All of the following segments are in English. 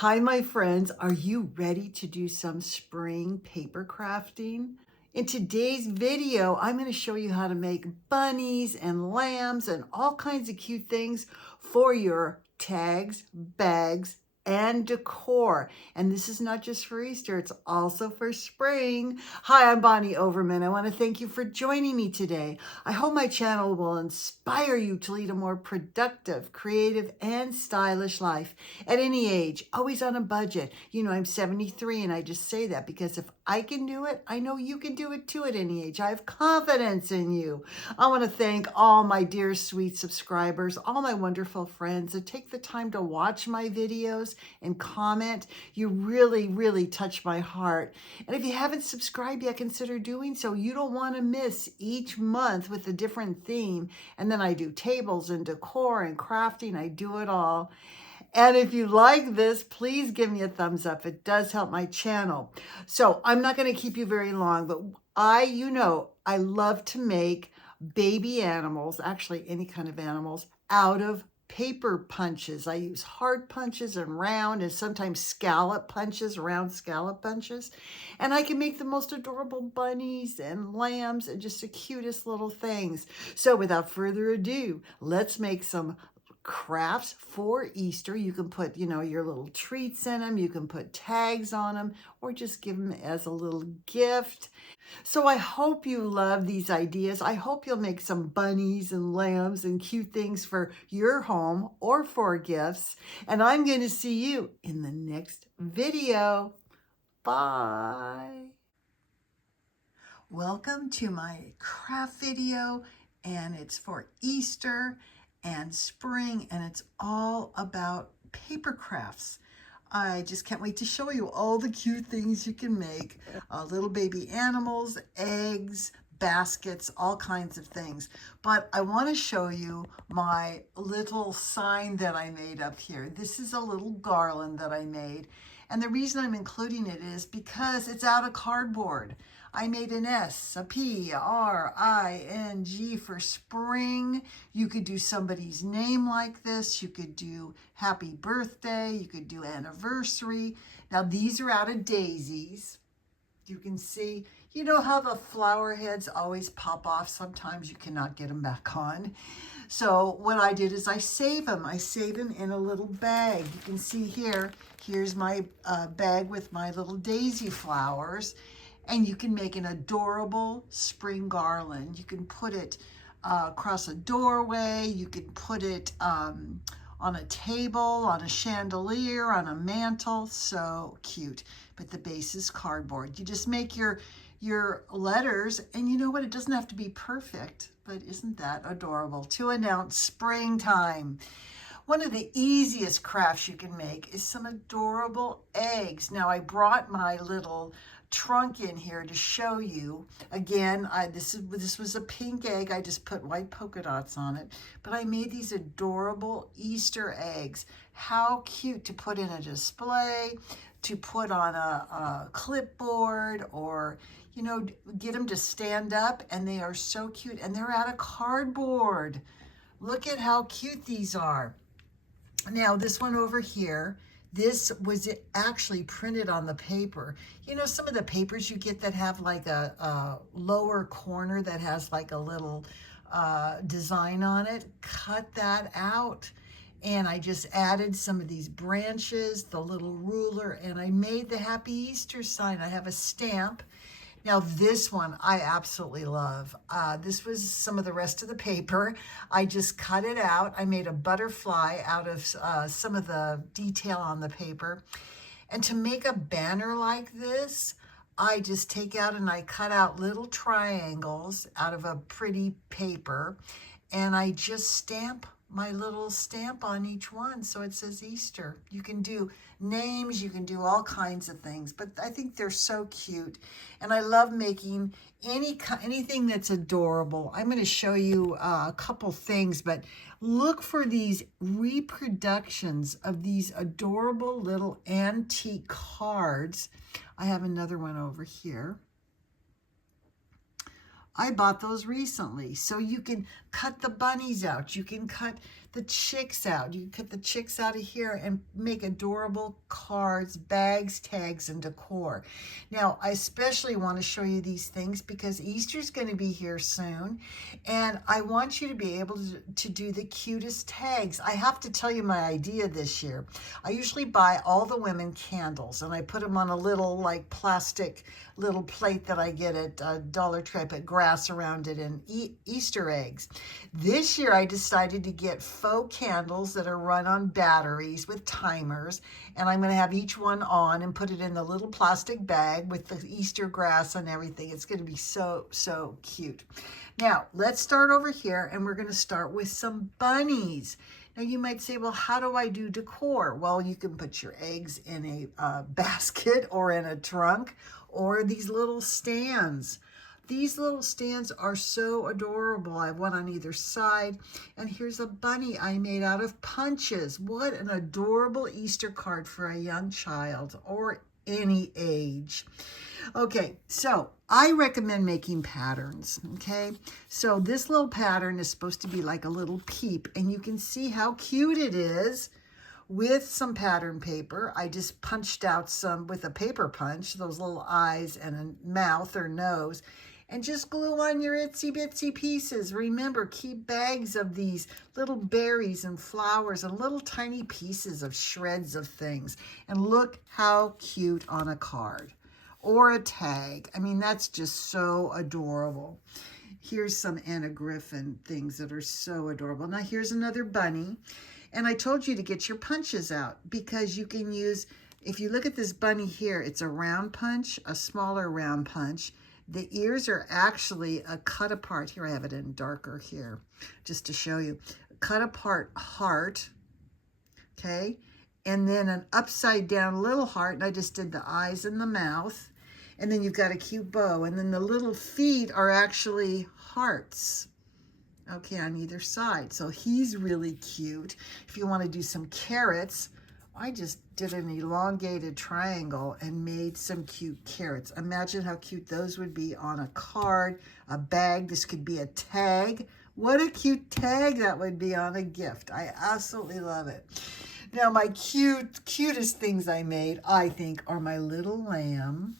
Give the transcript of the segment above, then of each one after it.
Hi, my friends. Are you ready to do some spring paper crafting? In today's video, I'm going to show you how to make bunnies and lambs and all kinds of cute things for your tags, bags, and decor. And this is not just for Easter, it's also for spring. Hi, I'm Bonnie Overman. I want to thank you for joining me today. I hope my channel will inspire you to lead a more productive, creative, and stylish life at any age, always on a budget. You know, I'm 73 and I just say that because if I can do it, I know you can do it too at any age. I have confidence in you. I want to thank all my dear sweet subscribers, all my wonderful friends that take the time to watch my videos and comment. You really, really touch my heart. And if you haven't subscribed yet, consider doing so. You don't want to miss each month with a different theme. And then I do tables and decor and crafting. I do it all. And if you like this, please give me a thumbs up. It does help my channel. So I'm not going to keep you very long, but I love to make baby animals, actually any kind of animals, out of paper punches. I use hard punches and round and sometimes scallop punches, round scallop punches. And I can make the most adorable bunnies and lambs and just the cutest little things. So without further ado, let's make some crafts for Easter. You can put, your little treats in them. You can put tags on them or just give them as a little gift. So I hope you love these ideas. I hope you'll make some bunnies and lambs and cute things for your home or for gifts. And I'm going to see you in the next video. Bye. Welcome to my craft video, and it's for Easter and spring, and it's all about paper crafts. I just can't wait to show you all the cute things you can make. Little baby animals, eggs, baskets, all kinds of things. But I want to show you my little sign that I made up here. This is a little garland that I made. And the reason I'm including it is because it's out of cardboard. I made an S, a P, R, I, N, G for spring. You could do somebody's name like this. You could do happy birthday. You could do anniversary. Now these are out of daisies. You can see, you know how the flower heads always pop off? Sometimes you cannot get them back on. So what I did is I save them. I save them in a little bag. You can see here, here's my bag with my little daisy flowers. And you can make an adorable spring garland. You can put it across a doorway. You can put it on a table, on a chandelier, on a mantle. So cute. But the base is cardboard. You just make your letters, and you know what? It doesn't have to be perfect, but isn't that adorable? To announce springtime. One of the easiest crafts you can make is some adorable eggs. Now I brought my little trunk in here to show you. Again, this was a pink egg. I just put white polka dots on it. But I made these adorable Easter eggs. How cute to put in a display, to put on a clipboard, or get them to stand up, and they are so cute, and they're out of cardboard. Look at how cute these are. Now this one over here, this was actually printed on the paper. You know, some of the papers you get that have like a lower corner that has like a little design on it, cut that out. And I just added some of these branches, the little ruler, and I made the Happy Easter sign. I have a stamp. Now this one I absolutely love. This was some of the rest of the paper. I just cut it out. I made a butterfly out of some of the detail on the paper. And to make a banner like this, I just take out and I cut out little triangles out of a pretty paper, and I just stamp my little stamp on each one so it says Easter. You can do names, you can do all kinds of things, but I think they're so cute. And I love making anything that's adorable. I'm going to show you a couple things, but look for these reproductions of these adorable little antique cards. I have another one over here. I bought those recently. So you can cut the bunnies out. You can cut the chicks out. You can cut the chicks out of here and make adorable cards, bags, tags, and decor. Now, I especially want to show you these things because Easter's going to be here soon, and I want you to be able to do the cutest tags. I have to tell you my idea this year. I usually buy all the women candles, and I put them on a little like plastic little plate that I get at Dollar Tree. I put grass around it and Easter eggs. This year I decided to get faux candles that are run on batteries with timers, and I'm going to have each one on and put it in the little plastic bag with the Easter grass and everything. It's going to be so, so cute. Now, let's start over here, and we're going to start with some bunnies. Now, you might say, well, how do I do decor? Well, you can put your eggs in a basket or in a trunk, or these little stands. These little stands are so adorable. I have one on either side. And here's a bunny I made out of punches. What an adorable Easter card for a young child or any age. Okay, so I recommend making patterns, okay? So this little pattern is supposed to be like a little peep, and you can see how cute it is with some pattern paper. I just punched out some with a paper punch, those little eyes and a mouth or nose, and just glue on your itsy bitsy pieces. Remember, keep bags of these little berries and flowers and little tiny pieces of shreds of things. And look how cute on a card or a tag. I mean, that's just so adorable. Here's some Anna Griffin things that are so adorable. Now here's another bunny. And I told you to get your punches out because you can use, if you look at this bunny here, it's a round punch, a smaller round punch. The ears are actually a cut apart. Here, I have it in darker here, just to show you. Cut apart heart, okay? And then an upside down little heart, and I just did the eyes and the mouth. And then you've got a cute bow. And then the little feet are actually hearts, okay, on either side. So he's really cute. If you want to do some carrots, I just did an elongated triangle and made some cute carrots. Imagine how cute those would be on a card, a bag. This could be a tag. What a cute tag that would be on a gift. I absolutely love it. Now, my cutest things I made, I think, are my little lamb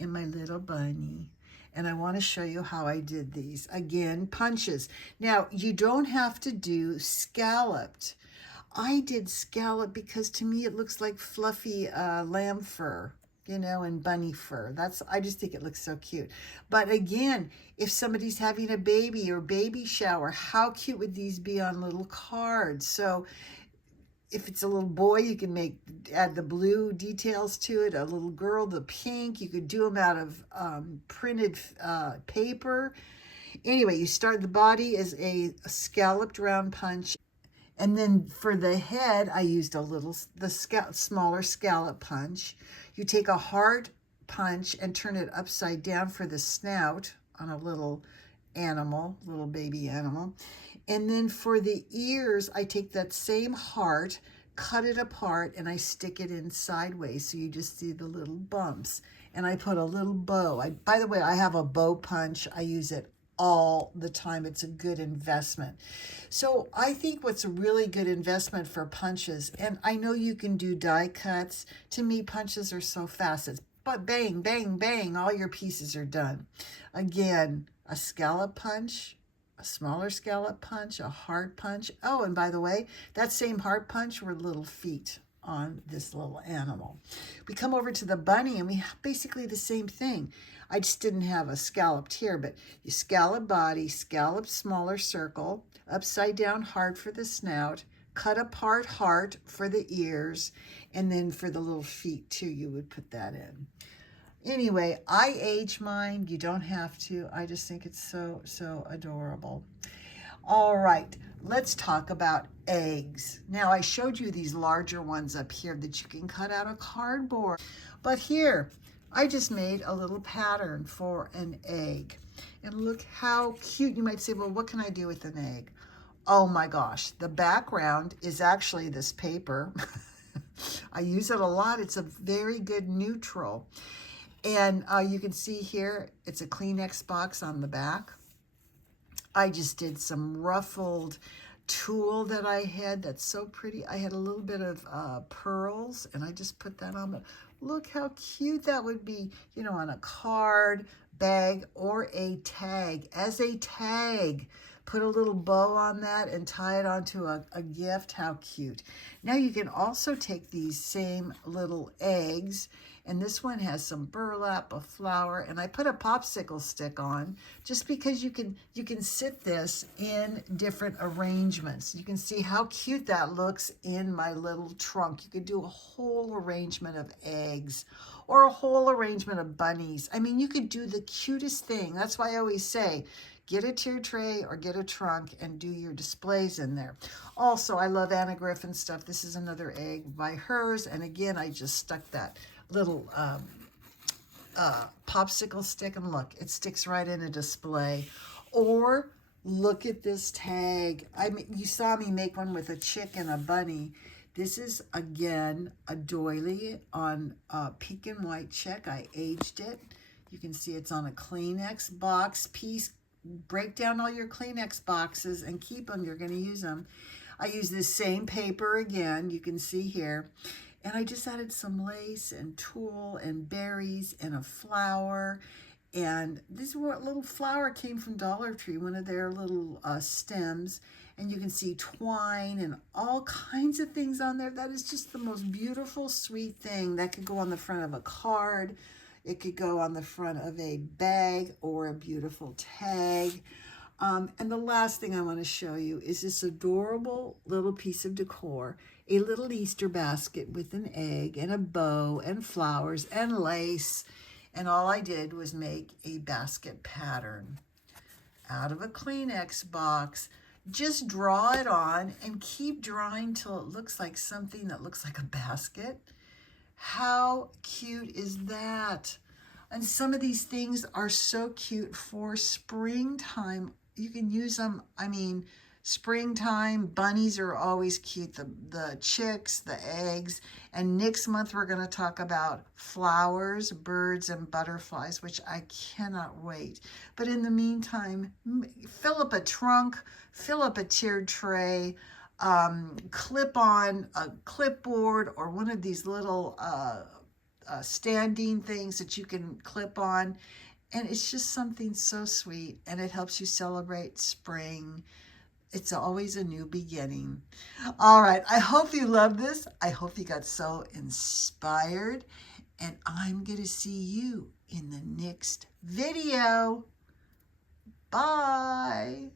and my little bunny. And I want to show you how I did these. Again, punches. Now, you don't have to do scalloped. I did scallop because to me it looks like fluffy lamb fur, you know, and bunny fur. I just think it looks so cute. But again, if somebody's having a baby or baby shower, how cute would these be on little cards? So if it's a little boy, you can add the blue details to it. A little girl, the pink. You could do them out of printed paper. Anyway, you start, the body is a scalloped round punch. And then for the head, I used smaller scallop punch. You take a heart punch and turn it upside down for the snout on a little animal, little baby animal. And then for the ears, I take that same heart, cut it apart, and I stick it in sideways. So you just see the little bumps. And I put a little bow. By the way, I have a bow punch. I use it all the time. It's a good investment. So I think what's a really good investment for punches, and I know you can do die cuts. To me, punches are so fast. It's but bang, bang, bang, all your pieces are done. Again, a scallop punch, a smaller scallop punch, a heart punch. Oh, and by the way, that same heart punch were little feet on this little animal. We come over to the bunny and we have basically the same thing. I just didn't have a scalloped here, but you scallop body, scallop smaller circle, upside down heart for the snout, cut apart heart for the ears, and then for the little feet too, you would put that in. Anyway, I age mine. You don't have to. I just think it's so, so adorable. All right, let's talk about eggs. Now, I showed you these larger ones up here that you can cut out of cardboard. But here, I just made a little pattern for an egg. And look how cute. You might say, well, what can I do with an egg? Oh my gosh, the background is actually this paper. I use it a lot. It's a very good neutral. And you can see here, it's a Kleenex box on the back. I just did some ruffled tulle that I had that's so pretty. I had a little bit of pearls, and I just put that on. But look how cute that would be, you know, on a card, bag, or a tag. As a tag, put a little bow on that and tie it onto a gift. How cute. Now you can also take these same little eggs, and this one has some burlap, a flower, and I put a popsicle stick on just because you can sit this in different arrangements. You can see how cute that looks in my little trunk. You could do a whole arrangement of eggs or a whole arrangement of bunnies. I mean, you could do the cutest thing. That's why I always say, get a tier tray or get a trunk and do your displays in there. Also, I love Anna Griffin stuff. This is another egg by hers. And again, I just stuck that little popsicle stick, and look, it sticks right in a display. Or look at this tag. I mean, you saw me make one with a chick and a bunny. This is, again, a doily on pink and white check. I aged it. You can see it's on a Kleenex box piece. Break down all your Kleenex boxes and keep them. You're going to use them. I use this same paper again. You can see here. And I just added some lace and tulle and berries and a flower. And this little flower came from Dollar Tree, one of their little stems. And you can see twine and all kinds of things on there. That is just the most beautiful, sweet thing. That could go on the front of a card. It could go on the front of a bag or a beautiful tag. And the last thing I want to show you is this adorable little piece of decor, a little Easter basket with an egg and a bow and flowers and lace. And all I did was make a basket pattern out of a Kleenex box. Just draw it on and keep drawing till it looks like something that looks like a basket. How cute is that? And some of these things are so cute for springtime. You can use them, I mean, springtime, bunnies are always cute, the chicks, the eggs. And next month we're going to talk about flowers, birds, and butterflies, which I cannot wait. But in the meantime, fill up a trunk, fill up a tiered tray, clip on a clipboard or one of these little standing things that you can clip on. And it's just something so sweet, and it helps you celebrate spring. It's always a new beginning. All right, I hope you love this. I hope you got so inspired, and I'm going to see you in the next video. Bye.